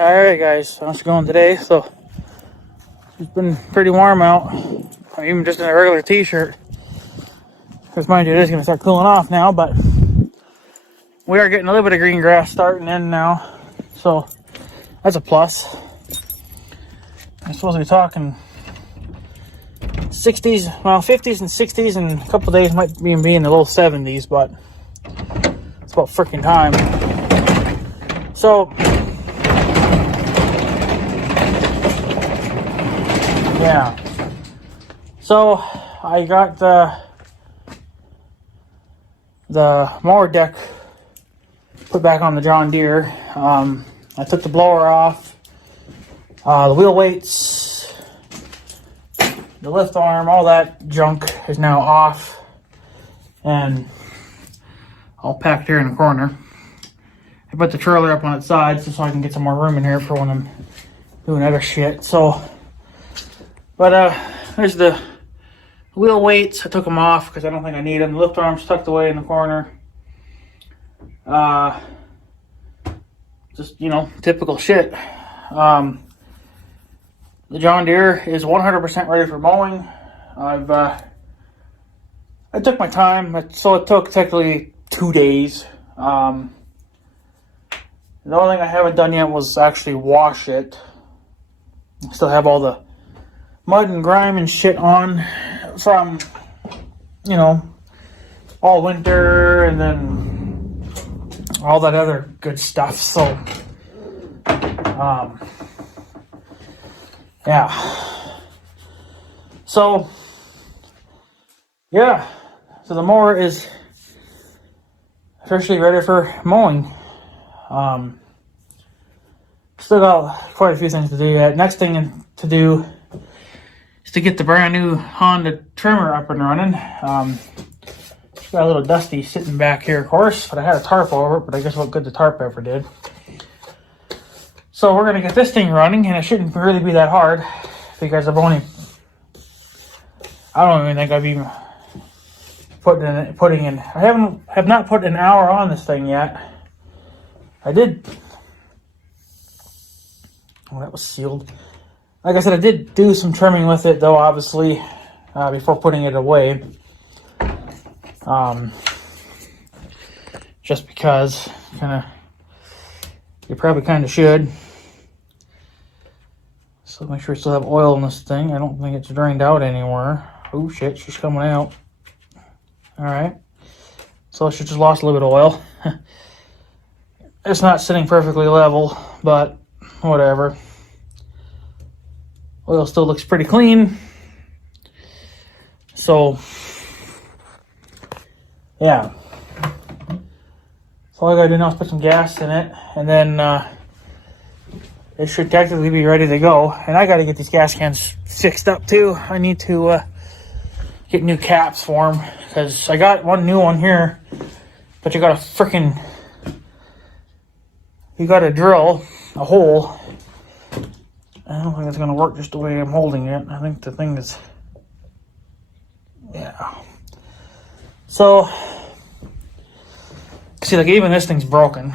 Alright guys, how's it going today? So, it's been pretty warm out. I'm even just in a regular t-shirt. Because mind you, it is going to start cooling off now, but we are getting a little bit of green grass starting in now. So, that's a plus. I'm supposed to be talking 60s, well 50s and 60s, and a couple of days might even be in the low 70s, but it's about freaking time. So, yeah. So, I got the mower deck put back on the John Deere. I took the blower off. The wheel weights, the lift arm, all that junk is now off and all packed here in the corner. I put the trailer up on its side so I can get some more room in here for when I'm doing other shit. So, but there's the wheel weights. I took them off because I don't think I need them. The lift arm's tucked away in the corner. Just, you know, typical shit. The John Deere is 100% ready for mowing. I took my time, so it took technically 2 days. The only thing I haven't done yet was actually wash it. I still have all the mud and grime and shit on from, you know, all winter and then all that other good stuff. So, yeah. So, yeah. So the mower is officially ready for mowing. Still got quite a few things to do yet. Next thing to do is to get the brand new Honda trimmer up and running. Got a little dusty sitting back here, of course, but I had a tarp over it, but I guess what good the tarp ever did. So we're going to get this thing running, and it shouldn't really be that hard because I don't even think I've even putting in, I have not put an hour on this thing yet. I did, oh, that was sealed. Like I said, I did do some trimming with it though, obviously, before putting it away. Just because, you probably kind of should. So make sure you still have oil in this thing. I don't think it's drained out anywhere. Oh shit, she's coming out. Alright. So she just lost a little bit of oil. It's not sitting perfectly level, but whatever. Oil still looks pretty clean. So, yeah. So all I gotta do now is put some gas in it, and then it should technically be ready to go. And I gotta get these gas cans fixed up too. I need to get new caps for them, because I got one new one here, but you gotta drill a hole. I don't think it's gonna work just the way I'm holding it. I think the thing is, yeah. So, see, like even this thing's broken.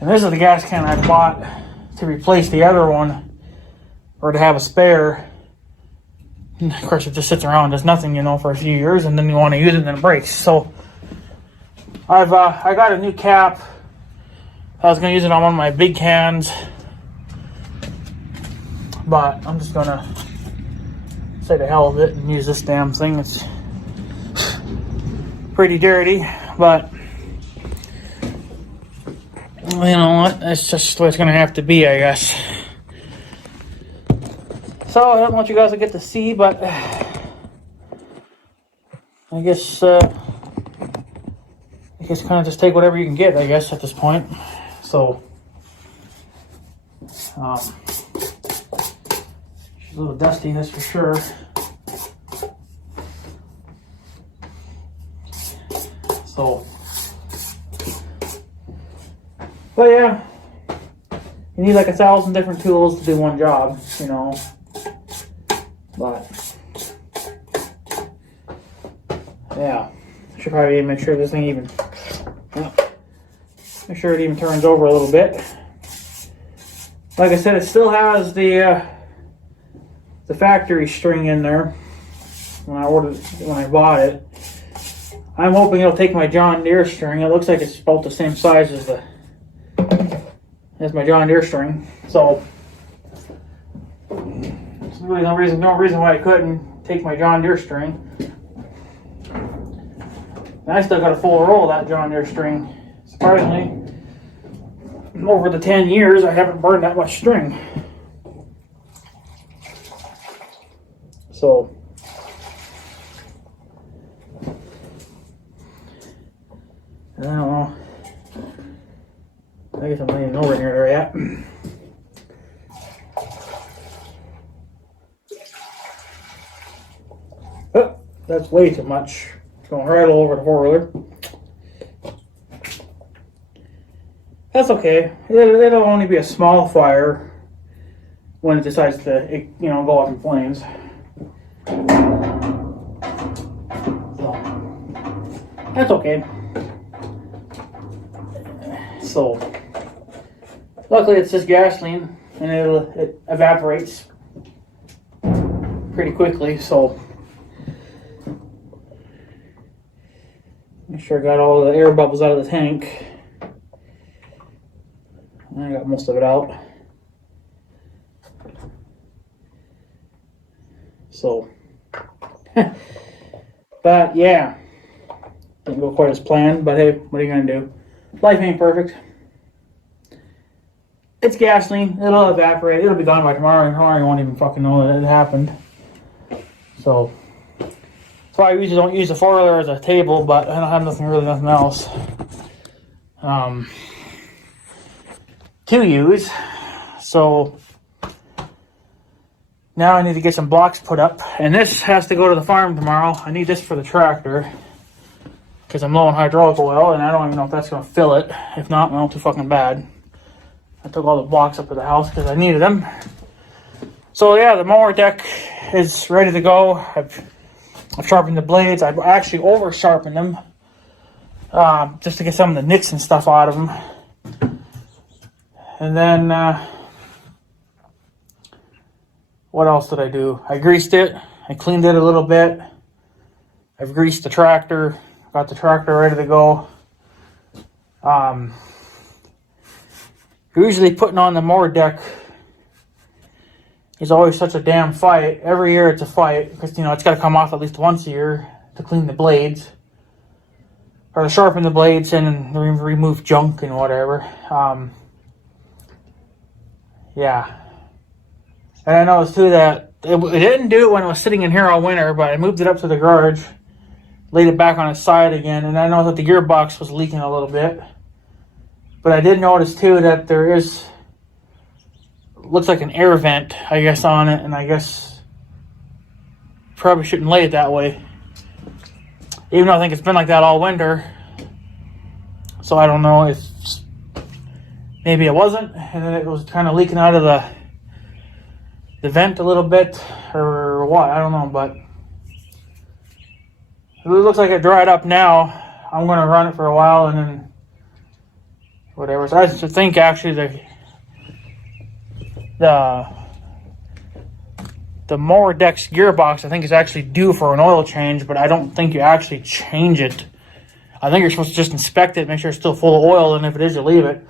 And this is the gas can I bought to replace the other one, or to have a spare. And of course, it just sits around, does nothing, you know, for a few years, and then you want to use it, and then it breaks. So, I got a new cap. I was gonna use it on one of my big cans, but I'm just gonna say the hell of it and use this damn thing. It's pretty dirty, but you know what? That's just what it's gonna have to be, I guess. So I don't know what you guys will get to see, but I guess kind of just take whatever you can get, I guess, at this point. So she's a little dusty, that's for sure. So, but yeah, you need like 1,000 different tools to do one job, you know. But yeah, I should probably make sure this thing even, make sure it even turns over a little bit. Like I said, it still has the factory string in there when I bought it. I'm hoping it'll take my John Deere string. It looks like it's about the same size as my John Deere string. So there's really no reason why I couldn't take my John Deere string. And I still got a full roll of that John Deere string. Surprisingly, over the 10 years, I haven't burned that much string. So, I don't know. I guess I'm not even nowhere near there yet. Oh, that's way too much. It's going right all over the four-wheeler. That's okay. It'll only be a small fire when it decides to, go up in flames. So, that's okay. So, luckily it's just gasoline, and it evaporates pretty quickly. So, make sure I got all the air bubbles out of the tank. I got most of it out. So, but yeah, didn't go quite as planned, but hey, what are you gonna do? Life ain't perfect. It's gasoline, it'll evaporate, it'll be gone by tomorrow, and tomorrow you won't even fucking know that it happened. So, that's why I usually don't use the four-wheeler as a table, but I don't have nothing else. To use. So now I need to get some blocks put up, and this has to go to the farm tomorrow. I need this for the tractor because I'm low on hydraulic oil, and I don't even know if that's going to fill it. If not, well, too fucking bad. I took all the blocks up to the house because I needed them. So yeah, the mower deck is ready to go. I've sharpened the blades. I've actually over sharpened them just to get some of the nicks and stuff out of them. And then, what else did I do? I greased it. I cleaned it a little bit. I've greased the tractor. Got the tractor ready to go. Usually putting on the mower deck is always such a damn fight. Every year it's a fight because, it's got to come off at least once a year to clean the blades. Or to sharpen the blades and remove junk and whatever. Yeah. And I noticed too that it didn't do it when it was sitting in here all winter, but I moved it up to the garage, laid it back on its side again, and I noticed that the gearbox was leaking a little bit. But I did notice too that there looks like an air vent, I guess, on it, and I guess probably shouldn't lay it that way. Even though I think it's been like that all winter. So I don't know if maybe it wasn't, and then it was kind of leaking out of the vent a little bit, or what, I don't know, but it looks like it dried up now. I'm going to run it for a while, and then whatever. So I think actually the mower deck's gearbox, I think, is actually due for an oil change, but I don't think you actually change it. I think you're supposed to just inspect it, make sure it's still full of oil, and if it is, you leave it.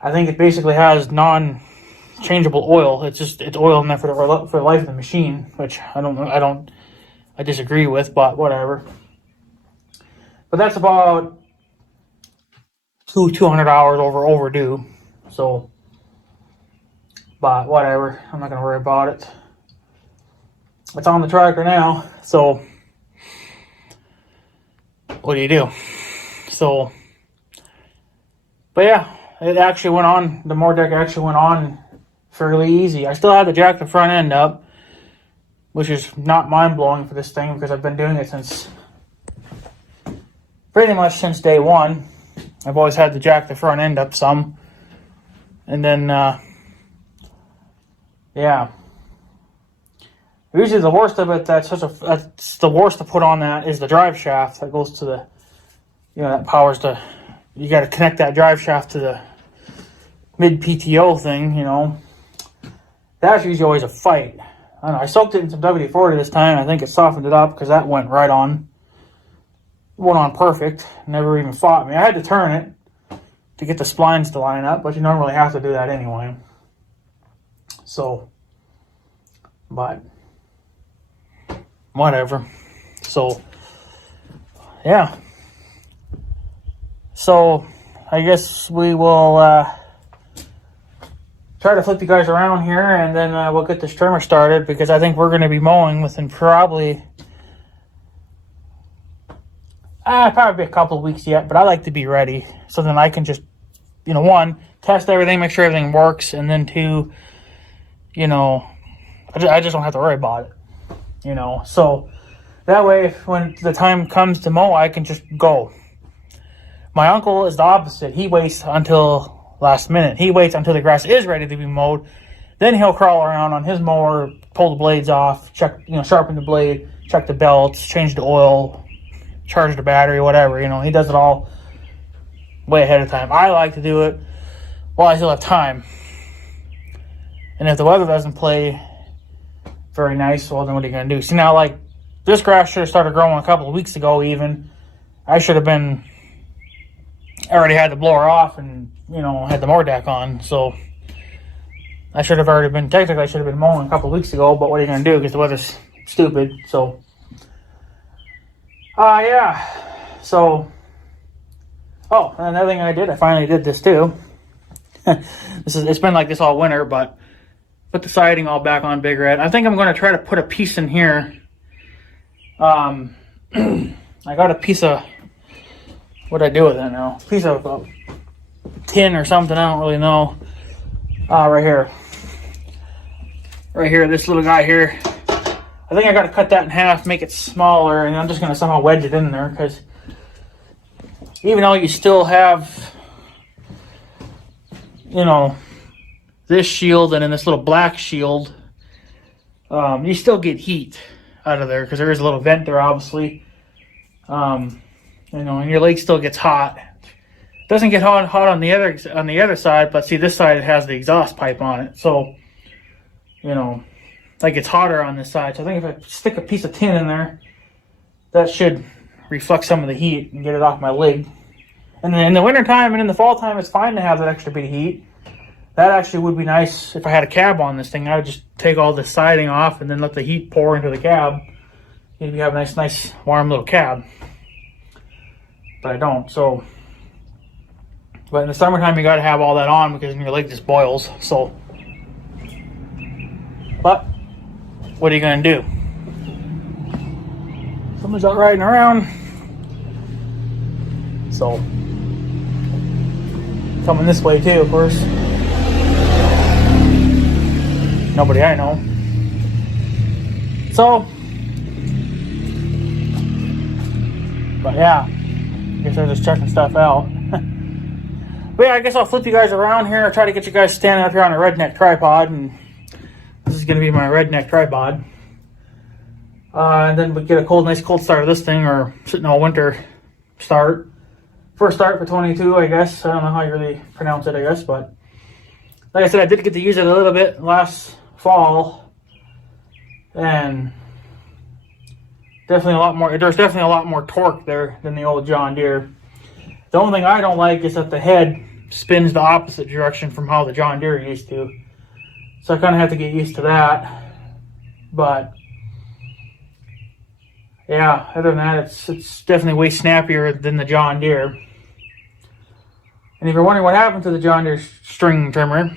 I think it basically has non-changeable oil. It's oil in there for the life of the machine, which I disagree with, but whatever. But that's about 200 hours overdue. So, but whatever. I'm not gonna worry about it. It's on the tractor now, so what do you do? So, but yeah. It actually went on, the mower deck actually went on fairly easy. I still had to jack the front end up, which is not mind-blowing for this thing because I've been doing it pretty much since day one. I've always had to jack the front end up some. And then, yeah. Usually the worst of it, that's the worst to put on that is the drive shaft that goes to that powers you got to connect that drive shaft to mid-PTO thing, you know. That's usually always a fight. I don't know, I soaked it in some WD-40 this time. I think it softened it up because that went right on. Went on perfect. Never even fought me. I had to turn it to get the splines to line up, but you don't really have to do that anyway. So, but whatever. So, yeah. So, I guess we will try to flip you guys around here, and then we'll get this trimmer started, because I think we're going to be mowing within probably a couple of weeks yet, but I like to be ready so then I can just, you know, one, test everything, make sure everything works, and then two, you know, I just don't have to worry about it, you know. So that way, when the time comes to mow, I can just go. My uncle is the opposite. He waits until last minute. He waits until the grass is ready to be mowed. Then he'll crawl around on his mower, pull the blades off, check, you know, sharpen the blade, check the belts, change the oil, charge the battery, whatever. You know, he does it all way ahead of time. I like to do it while I still have time. And if the weather doesn't play very nice, well, then what are you going to do? See, now, like, this grass should have started growing a couple of weeks ago even. I should have been... I already had the blower off and, you know, had the mower deck on, so I should have already been, technically I should have been mowing a couple of weeks ago, but what are you going to do, because the weather's stupid, so, yeah, so, oh, and another thing I finally did this too. It's been like this all winter, but put the siding all back on Big Red. I think I'm going to try to put a piece in here. I got a piece of, what'd I do with it now? Piece of tin or something, I don't really know. Right here. Right here, this little guy here. I think I got to cut that in half, make it smaller, and I'm just going to somehow wedge it in there, because even though you still have, you know, this shield and then this little black shield, you still get heat out of there, because there is a little vent there, obviously. You know, and your leg still gets hot. It doesn't get hot on the other side, but see, this side has the exhaust pipe on it, so, you know, like, it's hotter on this side. So I think if I stick a piece of tin in there, that should reflect some of the heat and get it off my leg. And then in the wintertime and in the fall time, it's fine to have that extra bit of heat. That actually would be nice if I had a cab on this thing. I would just take all the siding off and then let the heat pour into the cab. You'd have a nice warm little cab. But I don't, so. But in the summertime, you got to have all that on, because your leg just boils, so. But what are you going to do? Someone's out riding around. So, coming this way too, of course. Nobody I know. So, but yeah, I guess they're just checking stuff out. But yeah, I guess I'll flip you guys around here. I'll try to get you guys standing up here on a redneck tripod, and this is going to be my redneck tripod. And then we get a nice cold start of this thing, or sitting all winter start. First start for 22, I guess. I don't know how you really pronounce it, I guess, but like I said, I did get to use it a little bit last fall, and definitely a lot more. There's definitely a lot more torque there than the old John Deere. The only thing I don't like is that the head spins the opposite direction from how the John Deere used to. So I kind of have to get used to that. But yeah, other than that, it's definitely way snappier than the John Deere. And if you're wondering what happened to the John Deere string trimmer,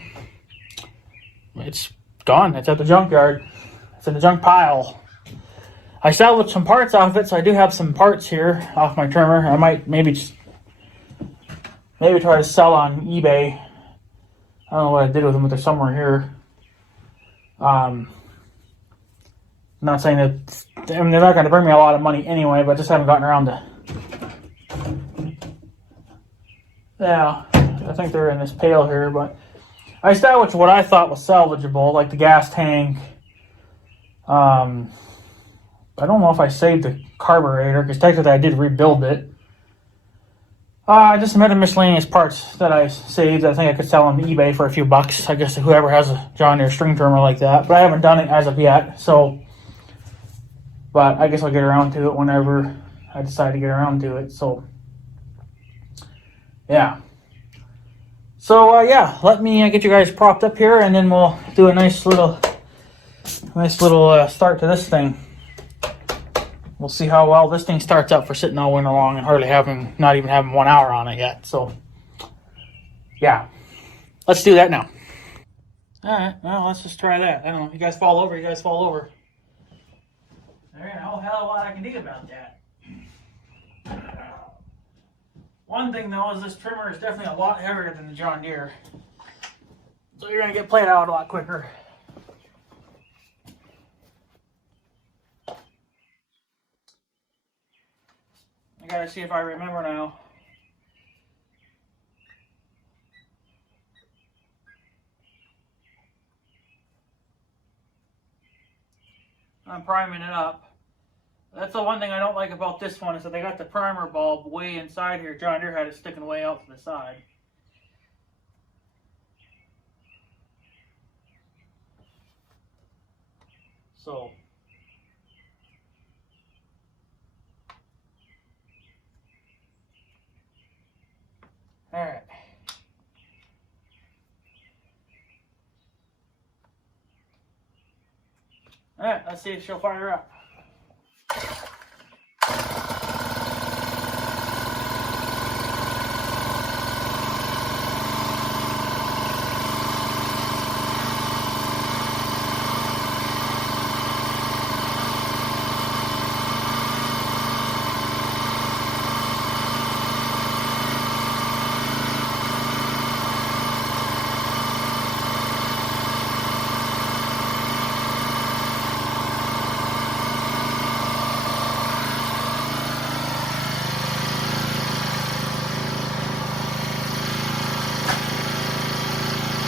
it's gone. It's at the junkyard. It's in the junk pile. I salvaged some parts off it, so I do have some parts here off my trimmer. I might maybe try to sell on eBay. I don't know what I did with them, but they're somewhere here. I'm not saying that, I mean, they're not going to bring me a lot of money anyway, but I just haven't gotten around to. Yeah, I think they're in this pail here, but I salvaged what I thought was salvageable, like the gas tank. I don't know if I saved the carburetor, because technically I did rebuild it. Just some other miscellaneous parts that I saved. I think I could sell on eBay for a few bucks. I guess whoever has a John Deere string trimmer like that. But I haven't done it as of yet. So, but I guess I'll get around to it whenever I decide to get around to it. So, yeah. So, yeah, let me get you guys propped up here, and then we'll do a nice little start to this thing. We'll see how well this thing starts up for sitting all winter long and not even having 1 hour on it yet. So, yeah, let's do that now. All right, well, let's just try that. I don't know. You guys fall over. There ain't a whole hell of a lot I can do about that. One thing, though, is this trimmer is definitely a lot heavier than the John Deere. So you're going to get played out a lot quicker. I gotta see if I remember now. I'm priming it up. That's the one thing I don't like about this one, is that they got the primer bulb way inside here. John Deere had it sticking way out to the side. So, alright. Alright, let's see if she'll fire up.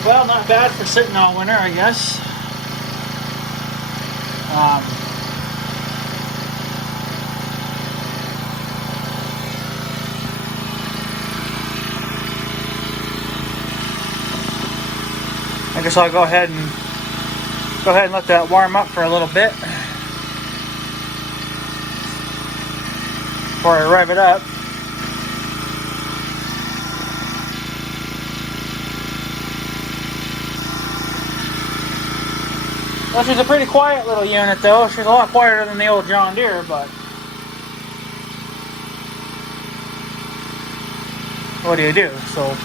Well, not bad for sitting all winter, I guess. I guess I'll go ahead and let that warm up for a little bit before I rev it up. Well, she's a pretty quiet little unit, though. She's a lot quieter than the old John Deere, but what do you do? So,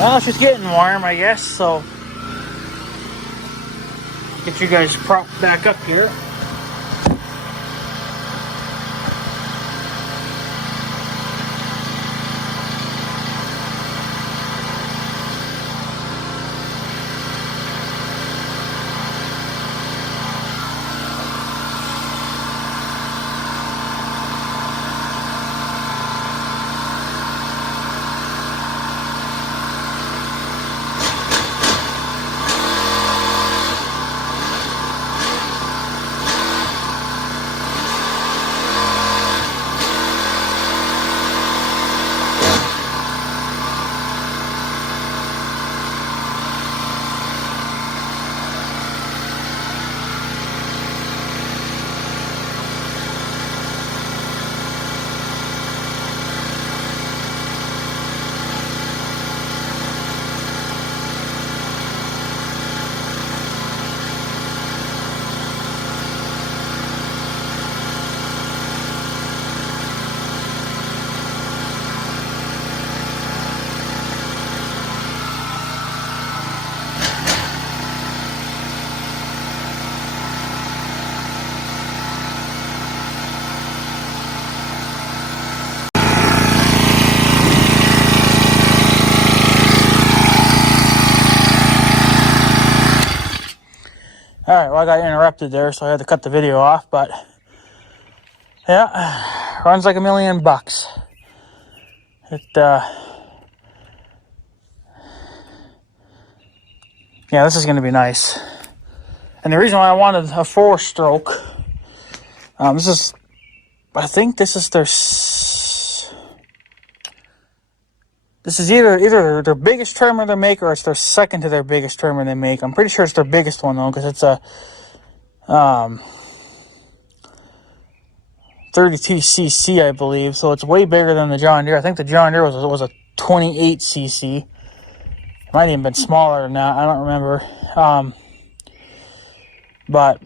well, she's getting warm, I guess, so get you guys propped back up here. I got interrupted there, so I had to cut the video off. But yeah, runs like $1,000,000. Yeah, this is going to be nice. And the reason why I wanted a 4-stroke, I think this is either their biggest trimmer they make, or it's their second to their biggest trimmer they make. I'm pretty sure it's their biggest one though, because it's a 32cc, I believe. So it's way bigger than the John Deere. I think the John Deere was a 28cc. It might even been smaller than that. I don't remember. But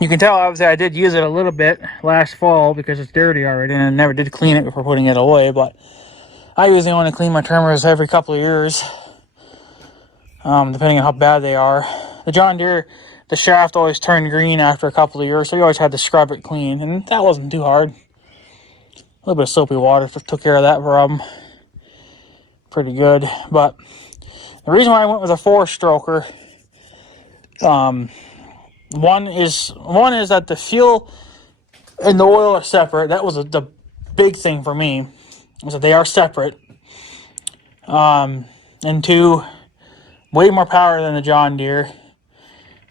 you can tell, obviously, I did use it a little bit last fall because it's dirty already, and I never did clean it before putting it away. But I usually only clean my trimmers every couple of years, depending on how bad they are. The John Deere, the shaft always turned green after a couple of years, so you always had to scrub it clean, and that wasn't too hard. A little bit of soapy water took care of that problem pretty good. But the reason why I went with a 4-stroker, one is that the fuel and the oil are separate. That was the big thing for me, was that they are separate. And 2, way more power than the John Deere.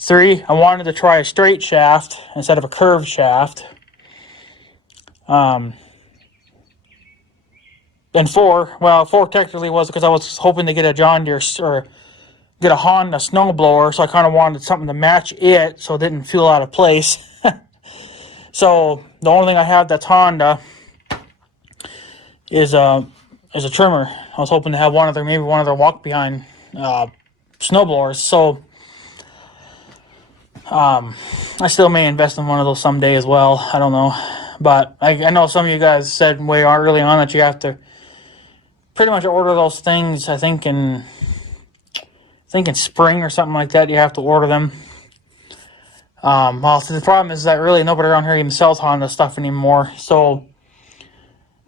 3, I wanted to try a straight shaft instead of a curved shaft. And 4 technically was because I was hoping to get a John Deere or get a Honda snowblower, so I kind of wanted something to match it so it didn't feel out of place. So the only thing I have that's Honda is a trimmer. I was hoping to have maybe one of their walk behind snowblowers. So I still may invest in one of those someday as well. I don't know, but I know some of you guys said way early on that you have to pretty much order those things. I think in spring or something like that, you have to order them. Well, the problem is that really nobody around here even sells Honda stuff anymore. So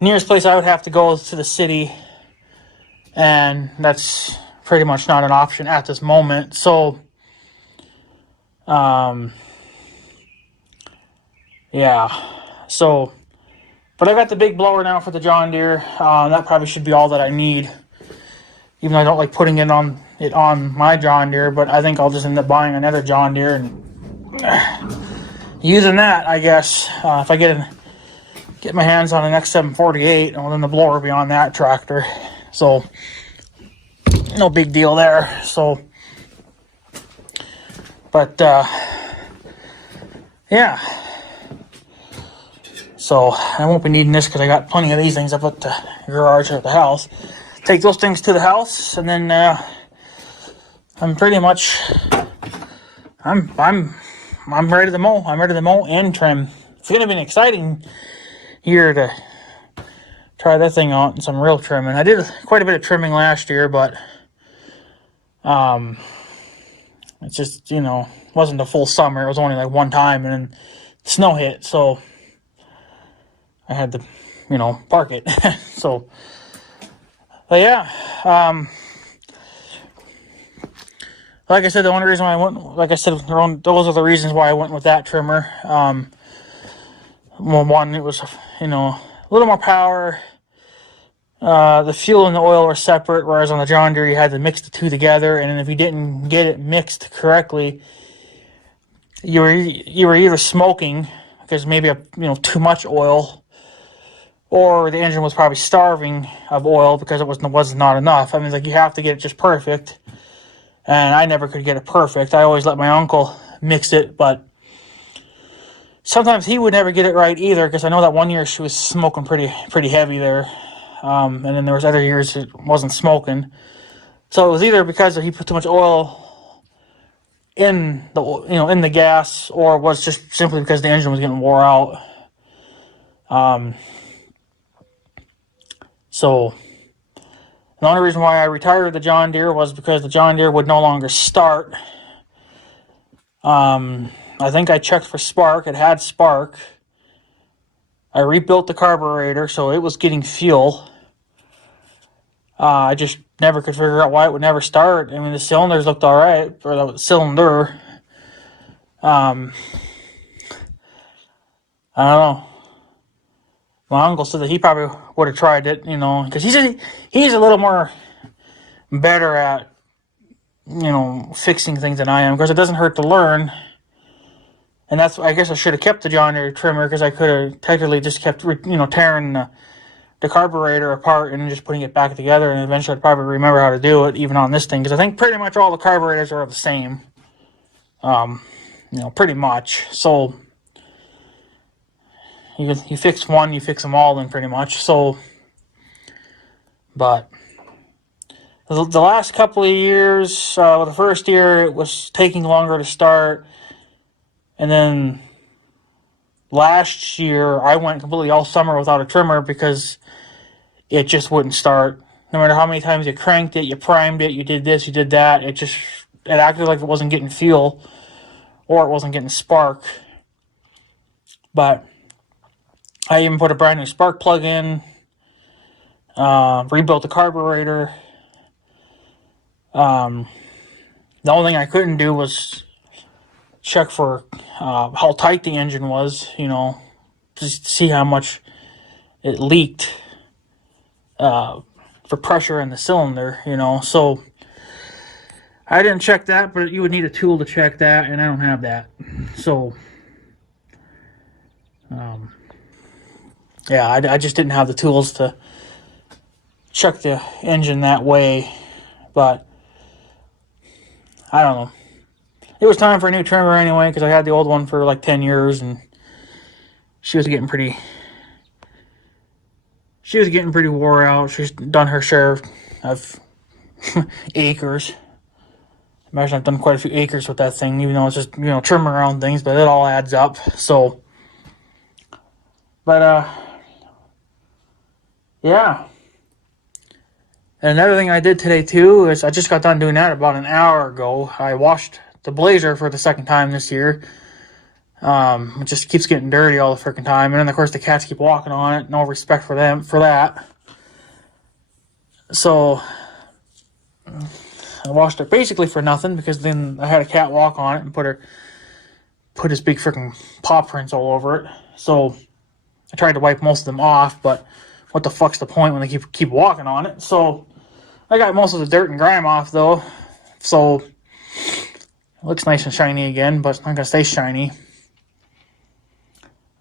nearest place I would have to go is to the city, and that's pretty much not an option at this moment. So yeah. So, but I got the big blower now for the John Deere. That probably should be all that I need. Even though I don't like putting it on my John Deere, but I think I'll just end up buying another John Deere and using that, I guess. If I get my hands on an X748, and then the blower will be on that tractor. So no big deal there. So, but yeah. So I won't be needing this because I got plenty of these things up at the garage or at the house. Take those things to the house, and then I'm pretty much I'm ready to mow. I'm ready to mow and trim. It's gonna be an exciting year to try that thing out and some real trimming. I did quite a bit of trimming last year, but it's just, wasn't a full summer. It was only like one time, and then snow hit, so I had to, park it. So, but yeah, like I said, the only reason why I went, like I said, those are the reasons why I went with that trimmer. Well, one, it was, a little more power. The fuel and the oil were separate, whereas on the John Deere you had to mix the two together, and if you didn't get it mixed correctly, you were either smoking because maybe too much oil, or the engine was probably starving of oil because it was not enough. I mean, like, you have to get it just perfect, and I never could get it perfect. I always let my uncle mix it, but sometimes he would never get it right either, because I know that one year she was smoking pretty heavy there, and then there was other years it wasn't smoking. So it was either because he put too much oil in the gas, or it was just simply because the engine was getting wore out. So the only reason why I retired the John Deere was because the John Deere would no longer start. I think I checked for spark. It had spark. I rebuilt the carburetor, so it was getting fuel. I just never could figure out why it would never start. I mean, the cylinders looked all right, or the cylinder. I don't know. My uncle said that he probably would have tried it, you know, because he's a little more better at, you know, fixing things than I am, because it doesn't hurt to learn. And that's, I guess I should have kept the John Deere trimmer, because I could have technically just kept, you know, tearing the carburetor apart and just putting it back together, and eventually I'd probably remember how to do it, even on this thing, because I think pretty much all the carburetors are the same. You know, pretty much. So you fix one, you fix them all then, pretty much. So, but the last couple of years, the first year it was taking longer to start, and then last year I went completely all summer without a trimmer because it just wouldn't start. No matter how many times you cranked it, you primed it, you did this, you did that, it acted like it wasn't getting fuel, or it wasn't getting spark. But I even put a brand new spark plug in, rebuilt the carburetor. The only thing I couldn't do was check for how tight the engine was, you know, just to see how much it leaked for pressure in the cylinder, you know. So I didn't check that, but you would need a tool to check that, and I don't have that. So yeah, I just didn't have the tools to check the engine that way. But I don't know. It was time for a new trimmer anyway, because I had the old one for like 10 years, and she was getting pretty wore out. She's done her share of acres. Imagine I've done quite a few acres with that thing, even though it's just, you know, trimming around things, but it all adds up. So, but yeah. And another thing I did today too is I just got done doing that about an hour ago. I washed the Blazer for the second time this year. It just keeps getting dirty all the freaking time, and then of course the cats keep walking on it. No respect for them for that. So I washed it basically for nothing, because then I had a cat walk on it and put his big freaking paw prints all over it. So I tried to wipe most of them off, but what the fuck's the point when they keep walking on it? So I got most of the dirt and grime off though, so it looks nice and shiny again, but it's not gonna stay shiny.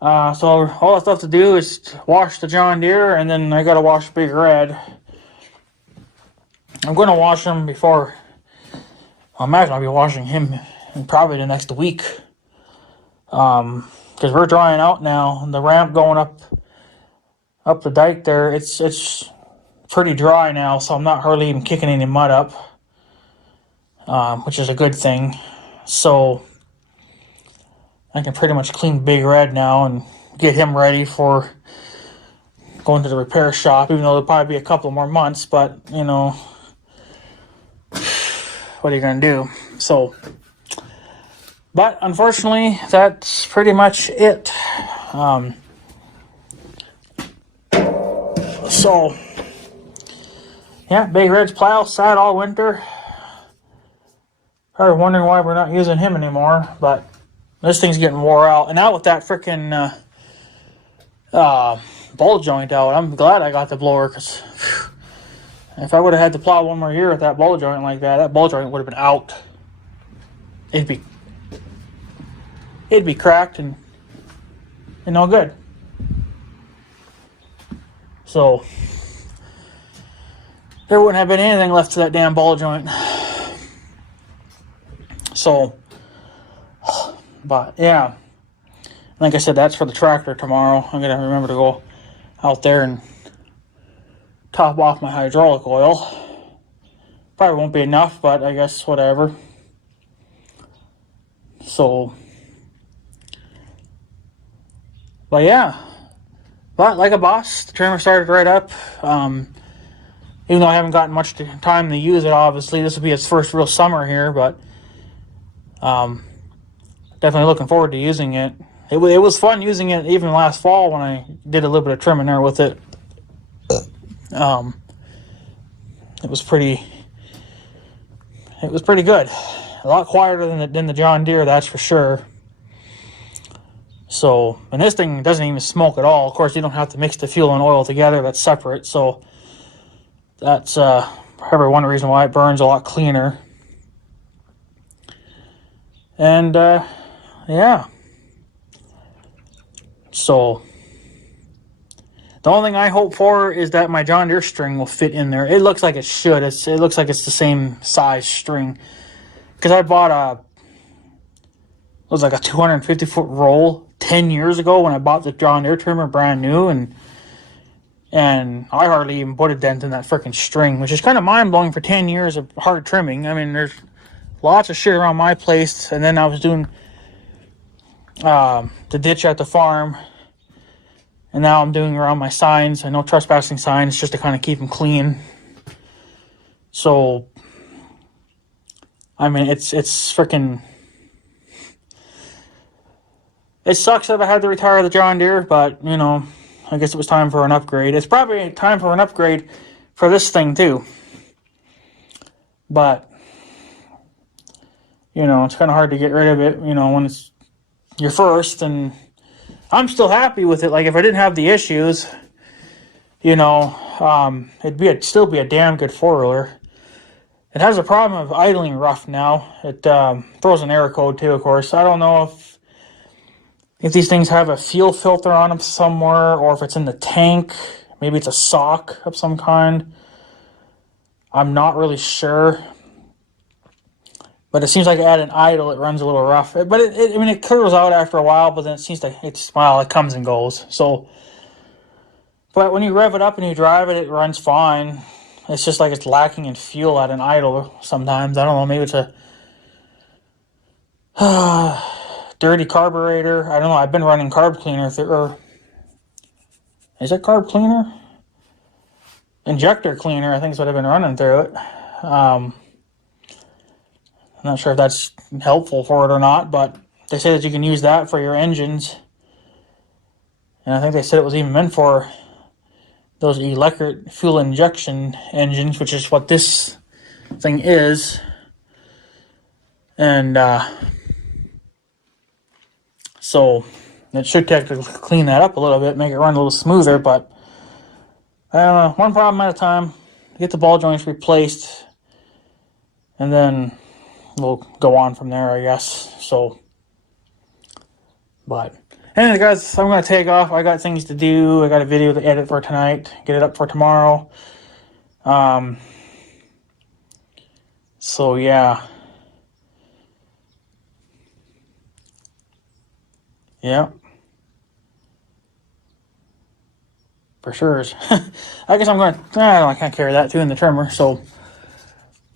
So all that's left to do is wash the John Deere, and then I gotta wash Big Red. I'm gonna wash him before. I imagine I'll be washing him in probably the next week. Because we're drying out now. The ramp going up the dike there, it's pretty dry now, so I'm not hardly even kicking any mud up, which is a good thing. So I can pretty much clean Big Red now and get him ready for going to the repair shop, even though it'll probably be a couple more months, but, you know, what are you going to do? So, but unfortunately, that's pretty much it. So, yeah, Big Red's plow sat all winter. Probably wondering why we're not using him anymore, but this thing's getting wore out. And now with that freaking ball joint out, I'm glad I got the blower, because if I would have had to plow one more year with that ball joint like that, that ball joint would have been out. It'd be cracked and no good. So there wouldn't have been anything left to that damn ball joint. So, but yeah, like I said, that's for the tractor tomorrow. I'm gonna remember to go out there and top off my hydraulic oil. Probably won't be enough, but I guess whatever. So, but yeah, but like a boss, the trimmer started right up. Even though I haven't gotten much time to use it, obviously this will be its first real summer here, but definitely looking forward to using it. It was fun using it even last fall when I did a little bit of trimming there with it. It was pretty good. A lot quieter than the John Deere, that's for sure. So, and this thing doesn't even smoke at all. Of course, you don't have to mix the fuel and oil together. That's separate. So that's probably one reason why it burns a lot cleaner. And yeah. So the only thing I hope for is that my John Deere string will fit in there. It looks like it should. It looks like it's the same size string. Because I bought it was like a 250-foot roll 10 years ago when I bought the John Deere trimmer brand new, and I hardly even put a dent in that freaking string, which is kind of mind-blowing for 10 years of hard trimming. I mean, there's lots of shit around my place, and then I was doing the ditch at the farm, and now I'm doing around my signs. I know trespassing signs just to kind of keep them clean. So, I mean, it's freaking... It sucks that I had to retire the John Deere, but, you know, I guess it was time for an upgrade. It's probably time for an upgrade for this thing, too. But, you know, it's kind of hard to get rid of it, you know, when it's your first, and I'm still happy with it. Like, if I didn't have the issues, you know, it'd still be a damn good four-wheeler. It has a problem of idling rough now. It throws an error code, too, of course. I don't know if these things have a fuel filter on them somewhere, or if it's in the tank. Maybe it's a sock of some kind. I'm not really sure. But it seems like at an idle, it runs a little rough. But I mean, it clears out after a while, but then it seems to, it comes and goes. So, but when you rev it up and you drive it, it runs fine. It's just like it's lacking in fuel at an idle sometimes. I don't know, maybe it's a dirty carburetor. I don't know. I've been running carb cleaner or is it carb cleaner? Injector cleaner, I think is what I've been running through it. I'm not sure if that's helpful for it or not, but they say that you can use that for your engines. And I think they said it was even meant for those electric fuel injection engines, which is what this thing is. And so it should technically clean that up a little bit, make it run a little smoother, but I don't know, one problem at a time. Get the ball joints replaced, and then we'll go on from there, I guess. So, but anyway, guys, I'm going to take off. I got things to do. I got a video to edit for tonight, get it up for tomorrow. So, yeah. Yeah. For sure. I guess I'm going to... I can't carry that too in the trimmer, so...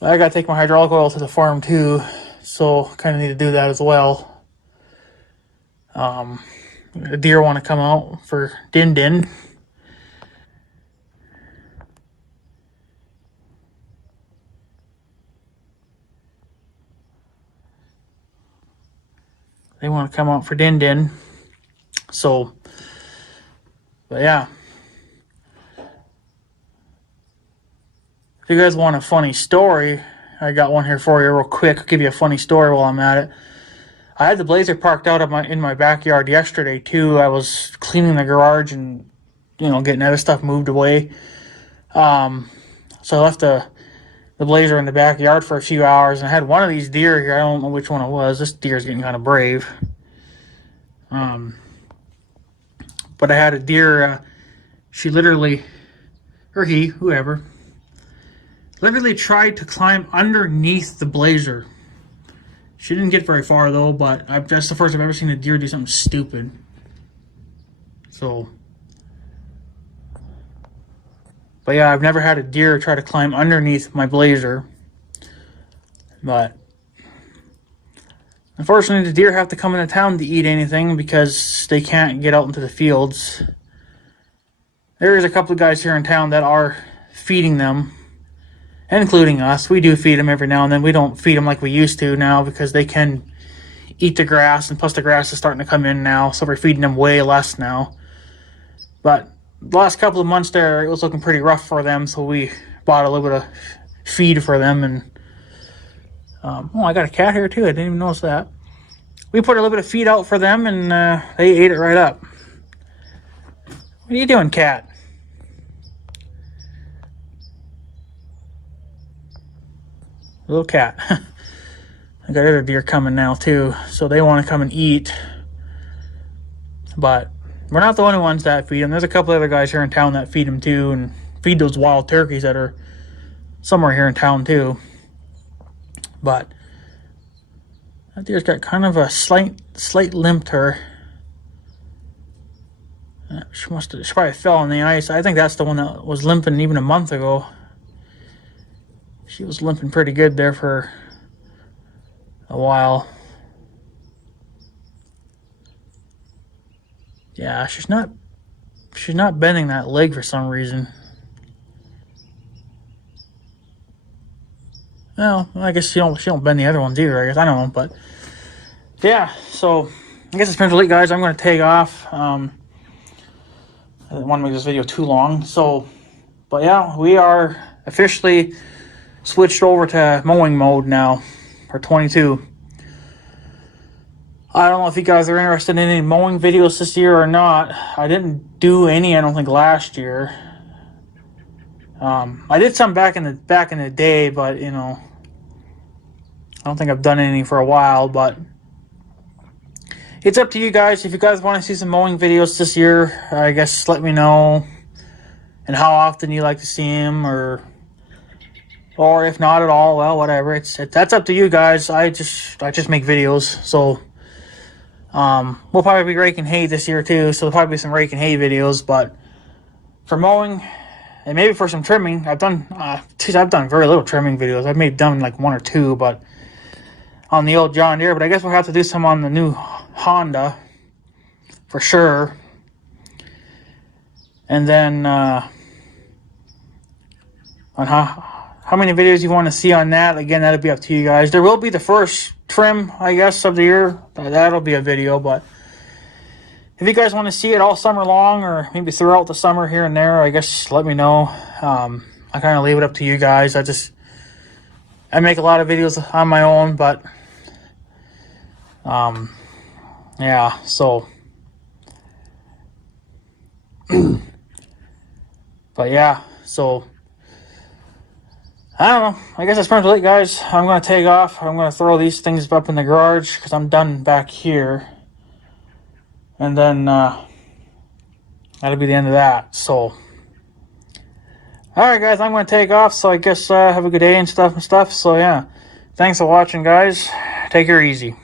I got to take my hydraulic oil to the farm too, so kind of need to do that as well. The deer want to come out for Din Din. They want to come out for Din Din. So, but yeah. If you guys want a funny story, I got one here for you real quick. I'll give you a funny story while I'm at it. I had the Blazer parked out in my backyard yesterday too. I was cleaning the garage and, you know, getting other stuff moved away. So I left the Blazer in the backyard for a few hours, and I had one of these deer here. I don't know which one it was. This deer's getting kind of brave. But I had a deer, she literally, or he, whoever, literally tried to climb underneath the Blazer. She didn't get very far though, but that's the first I've ever seen a deer do something stupid. So, but yeah, I've never had a deer try to climb underneath my Blazer. But unfortunately, the deer have to come into town to eat anything because they can't get out into the fields. There is a couple of guys here in town that are feeding them, including us. We do feed them every now and then. We don't feed them like we used to now because they can eat the grass, and plus the grass is starting to come in now, so we're feeding them way less now. But the last couple of months there, it was looking pretty rough for them, so we bought a little bit of feed for them, and Oh, I got a cat here too. I didn't even notice that. We put a little bit of feed out for them, and they ate it right up. What are you doing, cat? Little cat. I got other deer coming now too, so they want to come and eat. But we're not the only ones that feed them. There's a couple other guys here in town that feed them too, and feed those wild turkeys that are somewhere here in town too. But that deer's got kind of a slight limp to her. She probably fell on the ice. I think that's the one that was limping even a month ago. She was limping pretty good there for a while. Yeah, she's not bending that leg for some reason. Well, I guess she don't bend the other ones either. I guess I don't know, but yeah. So I guess it's pretty late, guys. I'm going to take off. I didn't want to make this video too long. So, but yeah, we are officially switched over to mowing mode now for 22. I don't know if you guys are interested in any mowing videos this year or not. I didn't do any, I don't think, last year. I did some back in the day, but you know, I don't think I've done any for a while. But it's up to you guys. If you guys want to see some mowing videos this year, I guess let me know, and how often you like to see them, or if not at all, well, whatever. That's up to you guys. I just make videos, so. We'll probably be raking hay this year too, so there'll probably be some raking hay videos. But for mowing, and maybe for some trimming, I've done very little trimming videos. I've maybe done like one or two, but on the old John Deere. But I guess we'll have to do some on the new Honda for sure. And then on how many videos you want to see on that, again, that'll be up to you guys. There will be the first trim, I guess, of the year. That'll be a video. But if you guys want to see it all summer long, or maybe throughout the summer here and there, I guess let me know. I kind of leave it up to you guys. I make a lot of videos on my own, but yeah, so but yeah, so I don't know. I guess it's pretty late, guys. I'm going to take off. I'm going to throw these things up in the garage because I'm done back here. And then that'll be the end of that. So, alright, guys, I'm going to take off. So I guess have a good day and stuff. So, yeah. Thanks for watching, guys. Take her easy.